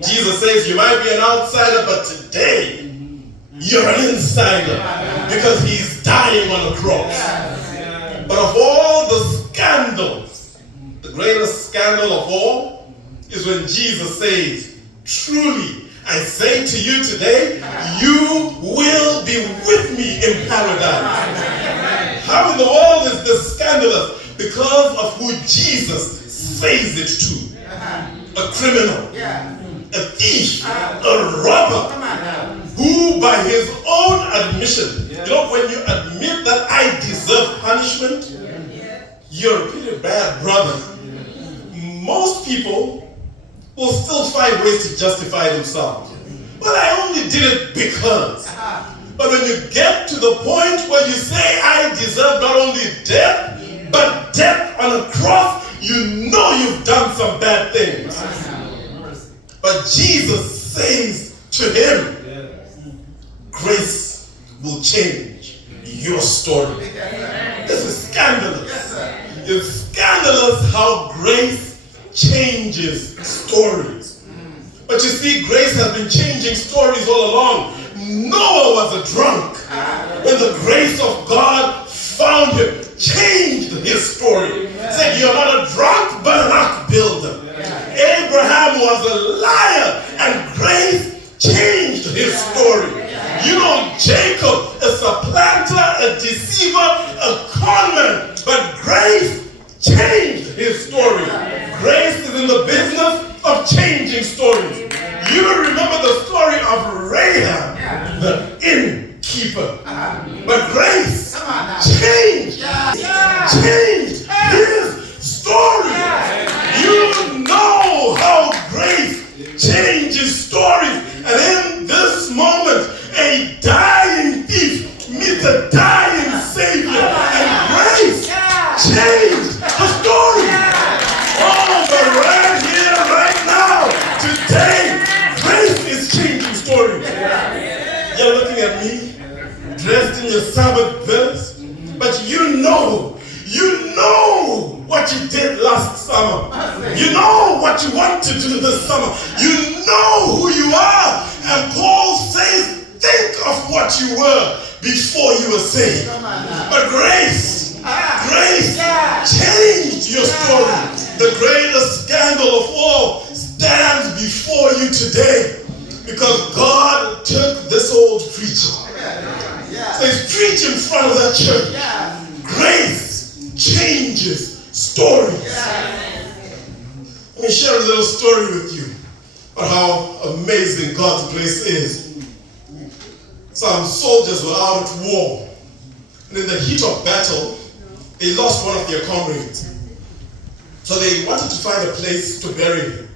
Jesus says you might be an outsider, but today you're an insider because he's dying on the cross. But of all the scandals, the greatest scandal of all is when Jesus says, truly, I say to you today, you will be with me in paradise. How in the world is this scandalous? Because of who Jesus says it to. A criminal, a thief, a robber, who by his own admission, you know, when you admit that I deserve punishment, you're a pretty bad brother. Most people will still find ways to justify themselves. Well, I only did it because. But when you get to the point where you say, I deserve not only death, but death on a cross, you know you've done some bad things. But Jesus says to him, grace will change your story. This is scandalous. It's scandalous how grace changes stories. But you see, grace has been changing stories all along. Noah was a drunk. When the grace of God found him, changed his story. Said, you're not a drunk, but an ark builder. Abraham was a liar, and grace changed his story. You know, Jacob, a supplanter, a deceiver, a conman, but grace changed his story. Grace is in the business of changing stories. You remember the story of Rahab, the innkeeper. But grace changed his story. You know how grace changes stories. And in this moment, a dying thief meets a dying savior. And grace changed the story. Oh, but right here, right now, today, grace is changing stories. You're looking at me, dressed in your Sabbath best, but you know what you did last summer. You know what you want to do this summer. You know who you are. And Paul says, think of what you were before you were saved. But grace changed your story. The greatest scandal of all stands before you today because God took this old preacher. So he's preaching in front of that church. Grace changes stories. Let me share a little story with you about how amazing God's grace is. Some soldiers were out at war, and in the heat of battle, they lost one of their comrades. So they wanted to find a place to bury him.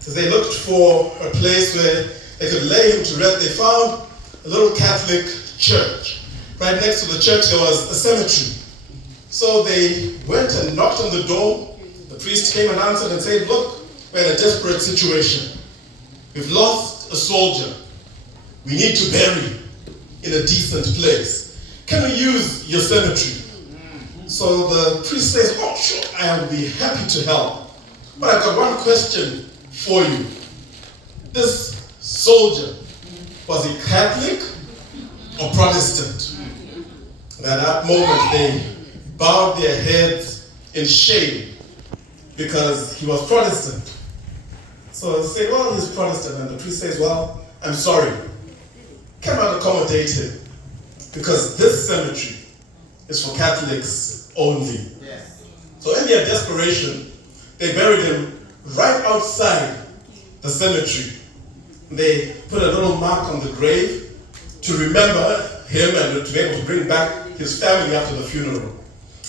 So they looked for a place where they could lay him to rest. They found a little Catholic church. Right next to the church there was a cemetery. So they went and knocked on the door. The priest came and answered and said, look, we're in a desperate situation. We've lost a soldier. We need to bury him in a decent place. Can we use your cemetery? So the priest says, oh, sure, I will be happy to help. But I've got one question for you. This soldier, was he Catholic or Protestant? And at that moment, they bowed their heads in shame because he was Protestant. So they say, well, he's Protestant. And the priest says, well, I'm sorry. Cannot accommodate him because this cemetery is for Catholics only. Yes. So in their desperation, they buried him right outside the cemetery. They put a little mark on the grave to remember him and to be able to bring back his family after the funeral.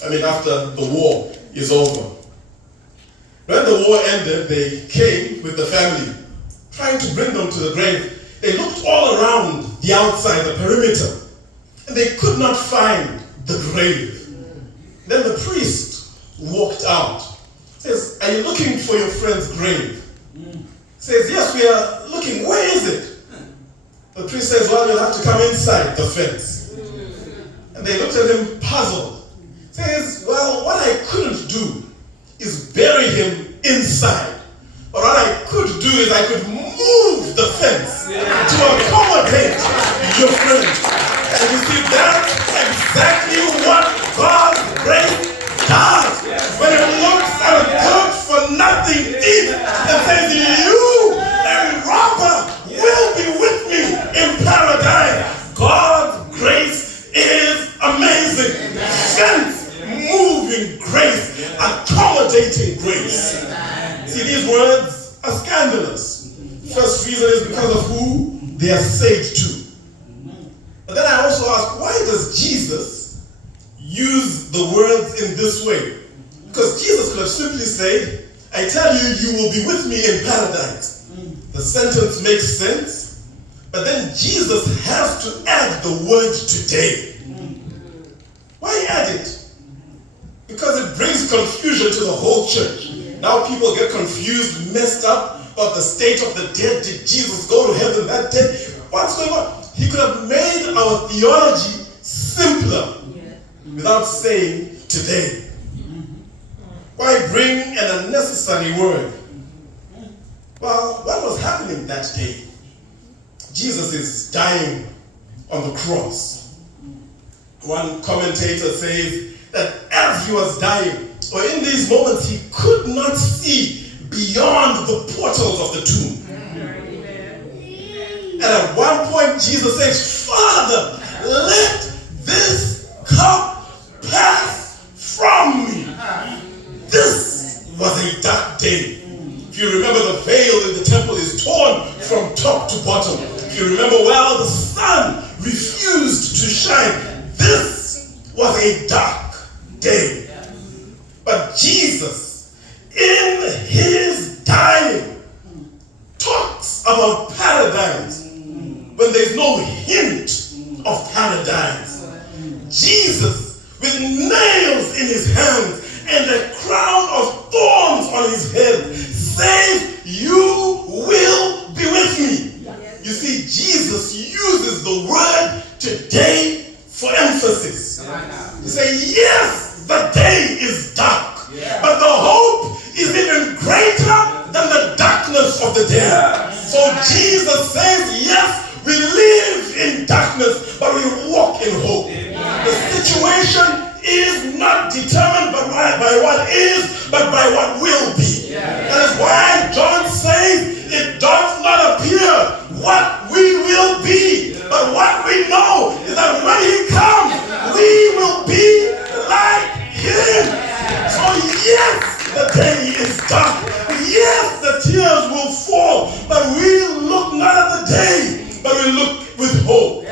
After the war is over. When the war ended, they came with the family, trying to bring them to the grave. They looked all around the outside, the perimeter, and they could not find the grave. Then the priest walked out. Says, are you looking for your friend's grave? Says, yes, we are looking. Where is it? The priest says, well, you'll have to come inside the fence. And they looked at him puzzled. Says, well, what I couldn't do is bury him inside. But what I could do is I could move stealing thief and says, you, a robber, will be with me in paradise. God's grace is amazing. Sense moving grace, accommodating grace. See, these words are scandalous. First reason is because of who they are saved to. But then I also ask, why does Jesus use the words in this way? Because Jesus could have simply said, I tell you, you will be with me in paradise. The sentence makes sense, but then Jesus has to add the word today. Why add it? Because it brings confusion to the whole church. Now people get confused, messed up about the state of the dead. Did Jesus go to heaven that day? What's going on? He could have made our theology simpler without saying today. Why bring an unnecessary word? Well, what was happening that day? Jesus is dying on the cross. One commentator says that as he was dying, or in these moments, he could not see beyond the portals of the tomb. And at one point, Jesus says, Father, let this cup pass from me. This was a dark day. If you remember, the veil in the temple is torn from top to bottom. If you remember well, the sun refused to shine. This was a dark day. But Jesus, in his dying, talks about paradise when there's no hint of paradise. Jesus, with nails in his hands and a crown of thorns on his head, says, you will be with me. You see, Jesus uses the word today for emphasis. He says, yes, the day is dark, but the hope is even greater than the darkness of the day. So Jesus says, yes, we live in darkness, but we walk in hope. The situation is not determined by what is, but by what will be. That is why John says, it does not appear what we will be, but what we know is that when he comes, we will be like him. So yes, the day is dark. Yes, the tears will fall, but we look not at the day, but we look with hope.